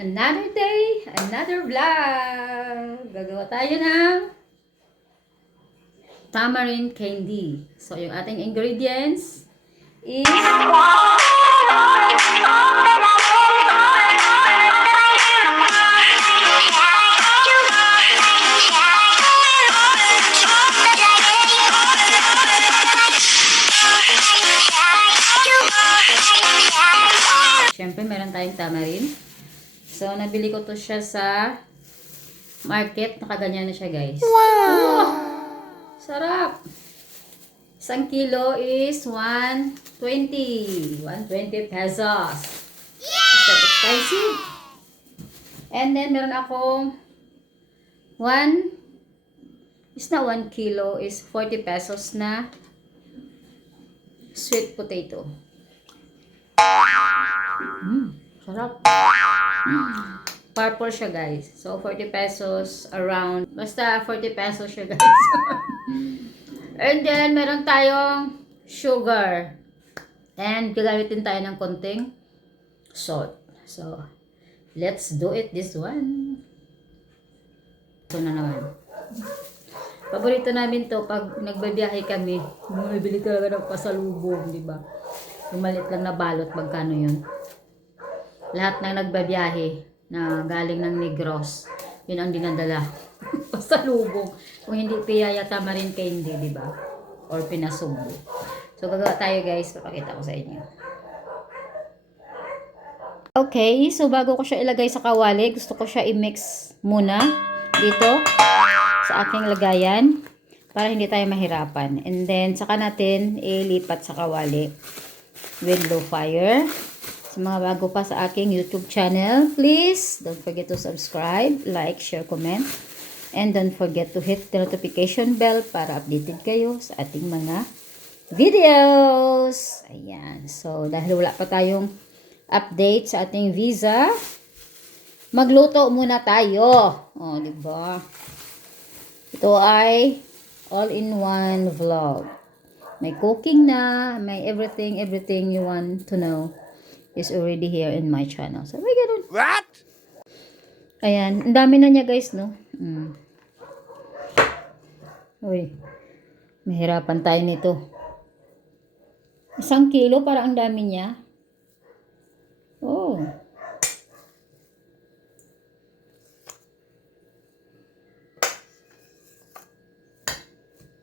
Another day, another vlog. Gagawa tayo ng tamarind candy. So, yung ating ingredients is syempre, meron tayong tamarind. So, nabili ko to siya sa market. Nakaganyan na siya, guys. Wow! Sarap! 1 kilo is 120. 120 pesos. Is that expensive? And then, meron akong 1 kilo is 40 pesos na sweet potato. Sarap. Purple siya, guys. So, 40 pesos around. Basta 40 pesos siya, guys. And then, meron tayong sugar. And gagamitin tayo ng konting salt. So, let's do it this one. Ito na naman. Paborito namin to pag nagbabiyahe kami. Bumibili talaga ng pasalubong, di ba? Yung maliit lang na balot, magkano yun? Lahat ng nagbabiyahe na galing ng Negros, yun ang dinadala. Pasalubong. Kung hindi piyaya tamarind candy, di ba? Or pinasubo. So, gagawa tayo, guys. Papakita ko sa inyo. Okay, so bago ko siya ilagay sa kawali, gusto ko siya i-mix muna dito sa aking lagayan para hindi tayo mahirapan. And then, saka natin ilipat sa kawali with low fire. Sa mga bago pa sa aking YouTube channel, please don't forget to subscribe, like, share, comment. And don't forget to hit the notification bell para updated kayo sa ating mga videos. Ayan. So, dahil wala pa tayong update sa ating visa, magluto muna tayo. O, diba? Ito ay all-in-one vlog. May cooking na, may everything you want to know is already here in my channel. So, may ganun. What? Ayan. Ang dami na niya, guys, no? Uy. Mahirapan tayo nito. 1 kilo, parang ang dami niya. Oh.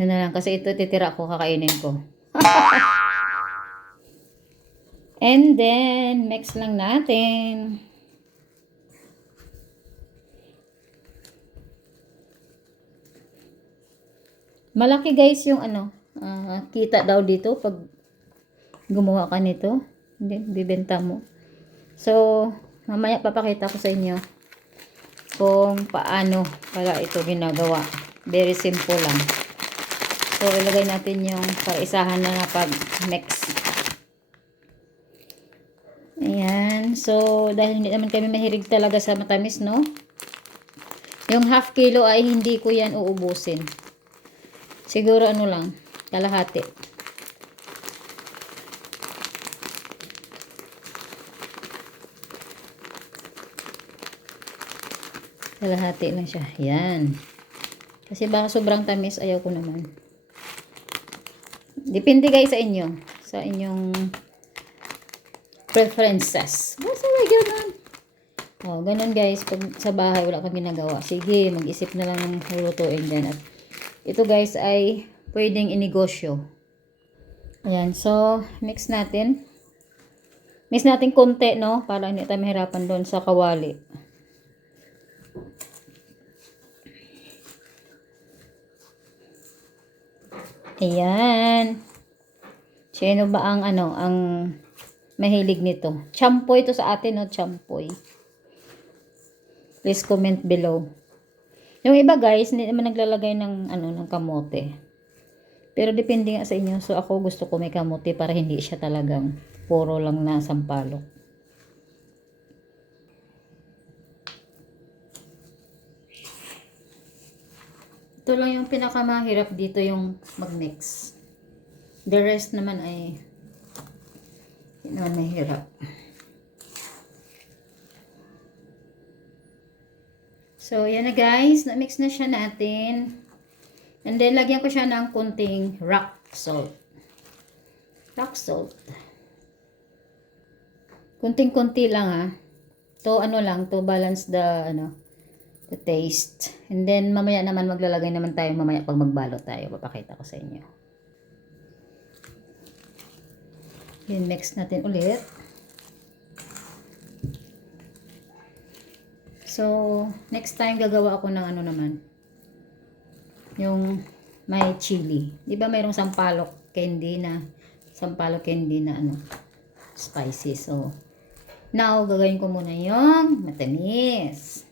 Yan na lang. Kasi ito titira ko, kakainin ko. And then, mix lang natin. Malaki, guys, yung kita daw dito pag gumawa ka nito. Hindi, bibenta mo. So, mamaya papakita ko sa inyo kung paano pala ito ginagawa. Very simple lang. So, ilagay natin yung pag-isahan na pag-mix. Ayan. So, dahil hindi naman kami mahilig talaga sa matamis, no? Yung half kilo ay hindi ko yan uubusin. Siguro ano lang, kalahati. Kalahati lang siya. Yan. Kasi baka sobrang tamis, ayaw ko naman. Depende, guys, sa inyo. Sa inyong preferences. Basta may ganun. O, ganun, guys. Pag sa bahay, wala kang ginagawa. Sige, mag-isip na lang ng lulutuin dyan. At ito, guys, ay pwedeng inegosyo. Ayan. So, mix natin. Mix natin konti, no? Para hindi tayo mahirapan doon sa kawali. Ayan. Sino ba ang ang mahilig nito? Champoy to sa atin, no? Champoy. Please comment below. Yung iba, guys, hindi naman naglalagay ng ng kamote. Pero depende nga sa inyo. So ako gusto ko may kamote para hindi siya talagang puro lang na sampalok. Ito lang yung pinakamahirap dito, yung mag-mix. The rest naman ay hindi naman mahirap. So, yan na guys. Na-mix na siya natin. And then, lagyan ko siya ng konting rock salt. Rock salt. Kunting-kunti lang ha. To ano lang, to balance the the taste. And then mamaya naman maglalagay naman tayo mamaya pag magbalot tayo. Papakita ko sa inyo. Then mix natin ulit. So, next time gagawa ako ng ano naman. Yung may chili. 'Di ba mayroong sampalok candy na spicy. So, now gagawin ko muna yung matamis.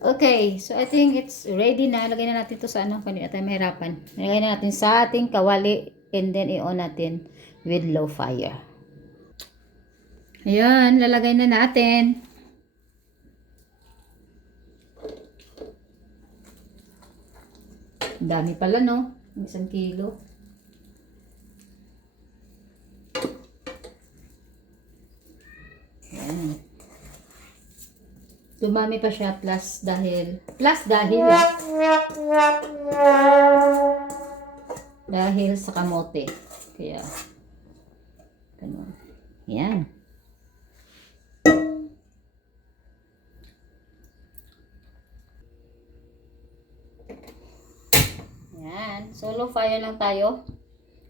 Okay, so I think it's ready na. Lagay na natin to sa kanina tayo mahirapan. Lagay na natin sa ating kawali and then i-on natin with low fire. Ayan, lalagay na natin. Dami pala, no? 1 kilo. Ayan. Dumami pa siya plus dahil dahil sa kamote. Kaya ganun. Ayan. Ayan. So, low fire lang tayo.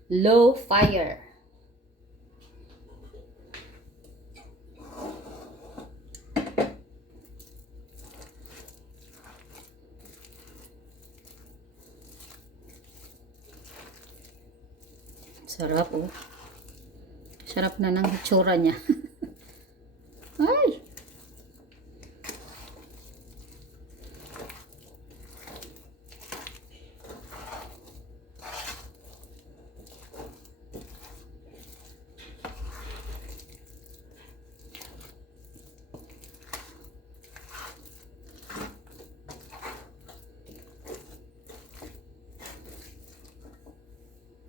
Low fire. Sarap, oh. Sarap na ng hitsura niya. Ay!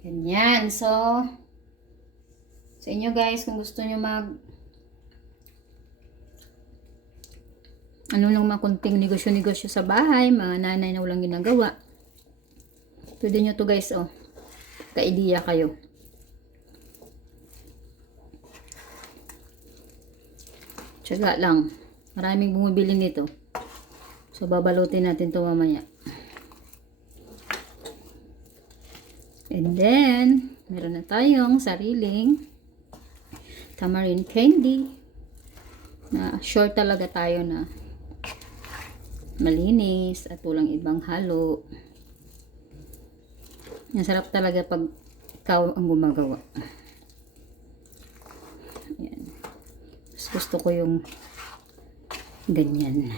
Ganyan. So, sa inyo guys, kung gusto nyo lang mga kunting negosyo-negosyo sa bahay, mga nanay na walang ginagawa, pwede nyo to guys, oh. Ka-idea kayo. Tiyaga lang. Maraming bumibili nito. So, babalutin natin to mamaya. And then, meron na tayong sariling tamarind candy na sure talaga tayo na malinis at walang ibang halo. Ang sarap talaga pag ikaw ang gumagawa. Ayan. Mas gusto ko yung ganyan.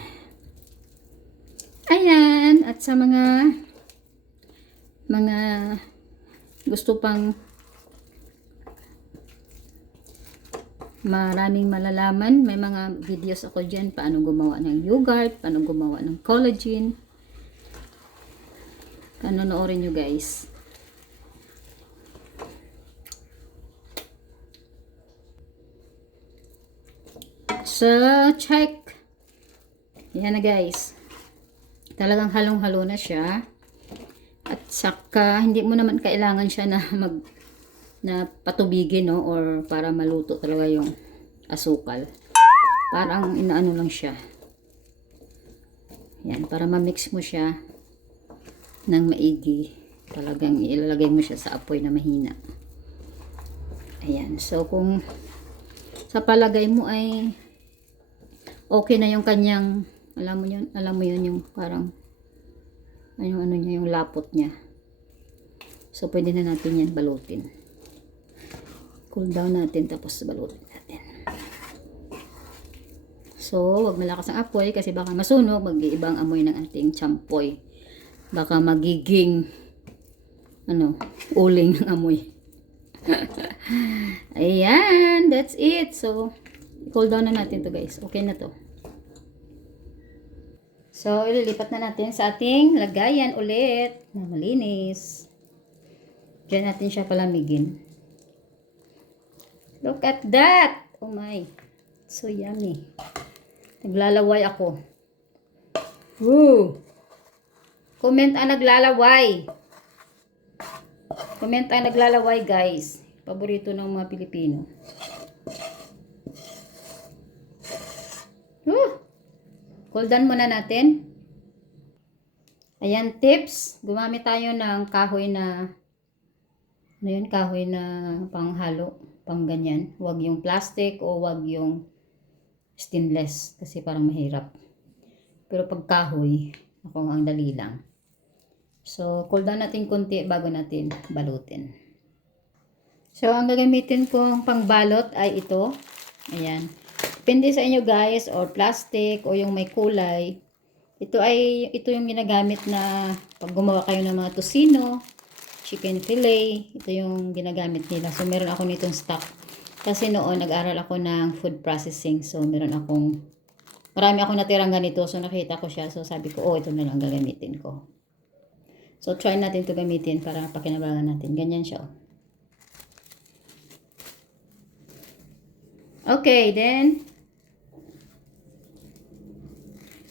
Ayan. At sa mga gusto pang maraming malalaman, may mga videos ako dyan paano gumawa ng yogurt, paano gumawa ng collagen. Panonoorin nyo guys. So, check. Yan na guys. Talagang halong-halo na siya. At saka, hindi mo naman kailangan siya na patubigin, no? Or para maluto talaga yung asukal. Parang inaano lang siya. Yan, para ma-mix mo siya ng maigi. Talagang ilalagay mo siya sa apoy na mahina. Ayan, so kung sa palagay mo ay okay na yung kanyang, alam mo yun yung parang yung ano niya, yung lapot niya. So, pwede na natin yan balutin. Cool down natin, tapos balutin natin. So, wag malakas ang apoy kasi baka masunog, mag-iibang amoy ng ating champoy. Baka magiging uling ng amoy. Ayan, that's it. So, cool down na natin to guys. Okay na to. So, ililipat na natin sa ating lagayan ulit na malinis. Diyan natin siya palamigin. Look at that! Oh my! So yummy. Naglalaway ako. Woo! Comment ang naglalaway. Comment ang naglalaway, guys. Paborito ng mga Pilipino. Cool down muna natin. Ayan, tips. Gumamit tayo ng kahoy na kahoy na panghalo, pang ganyan. Huwag yung plastic o huwag yung stainless kasi parang mahirap. Pero pag kahoy, ako ang dali lang. So, cool down natin konti bago natin balutin. So, ang gagamitin kong pangbalot ay ito. Ayan. Depende sa inyo guys, or plastic, o yung may kulay. Ito yung ginagamit na pag gumawa kayo ng mga tosino, chicken fillet, ito yung ginagamit nila. So, meron ako nitong stock. Kasi noon, nag-aral ako ng food processing. So, marami akong natirang ganito. So, nakita ko siya. So, sabi ko, ito na lang gagamitin ko. So, try natin ito gamitin para pakinabangan natin. Ganyan siya. Okay, then,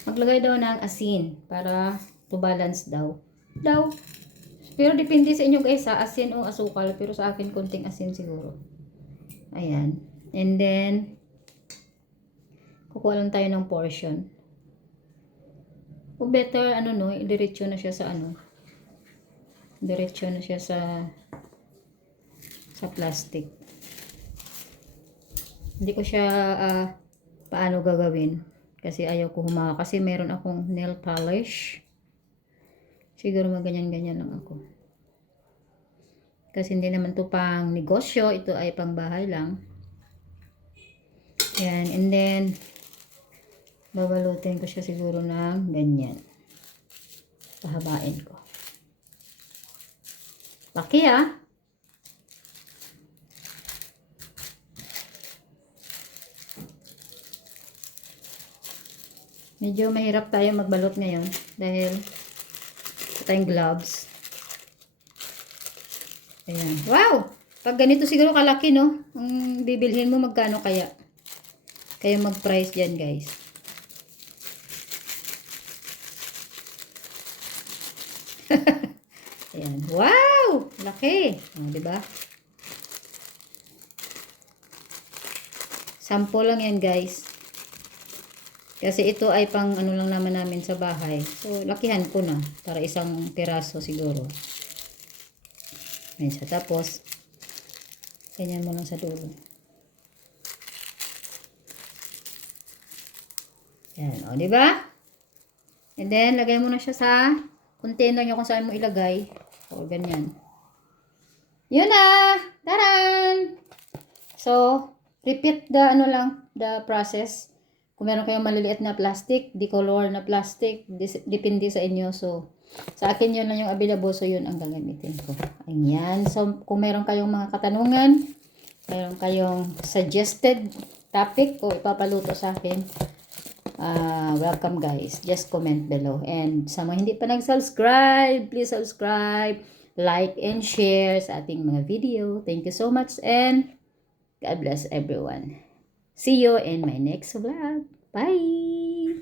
maglagay daw ng asin para to balance daw. Pero depende sa inyo guys ha, asin o asukal. Pero sa akin, konting asin siguro. Ayan. And then, kukuha lang tayo ng portion. O better, diretso na siya sa diretso na siya sa plastic. Hindi ko siya paano gagawin. Kasi ayaw ko humaka. Kasi meron akong nail polish. Siguro maganyan-ganyan lang ako. Kasi hindi naman to pang negosyo. Ito ay pang bahay lang. Ayan. And then, babalutin ko siya siguro ng ganyan. Pahabain ko. Laki ah. Medyo mahirap tayo magbalot ngayon dahil sa tayong gloves. Ayan. Wow! Pag ganito siguro kalaki, no? Ang bibilhin mo, magkano kaya? Kaya mag-price dyan, guys. Ayan. Wow! Laki! Diba? Sample lang yan, guys. Kasi ito ay pang lang naman namin sa bahay. So, lakihan ko na. Para isang piraso siguro. Ayan siya. Tapos, ganyan mo lang sa dulo. Ayan. O, diba? And then, lagay mo na siya sa container nyo kung saan mo ilagay. O, ganyan. Yun na! Taran! So, repeat the process. Kung meron kayong maliliit na plastic, decolor na plastic, depende sa inyo. So, sa akin yun lang yung available. So, yun ang gagamitin ko. Ayan. So, kung meron kayong mga katanungan, meron kayong suggested topic o ipapaluto sa akin, welcome guys. Just comment below. And sa mga hindi pa nag-subscribe, please subscribe, like, and share sa ating mga video. Thank you so much and God bless everyone. See you in my next vlog. Bye!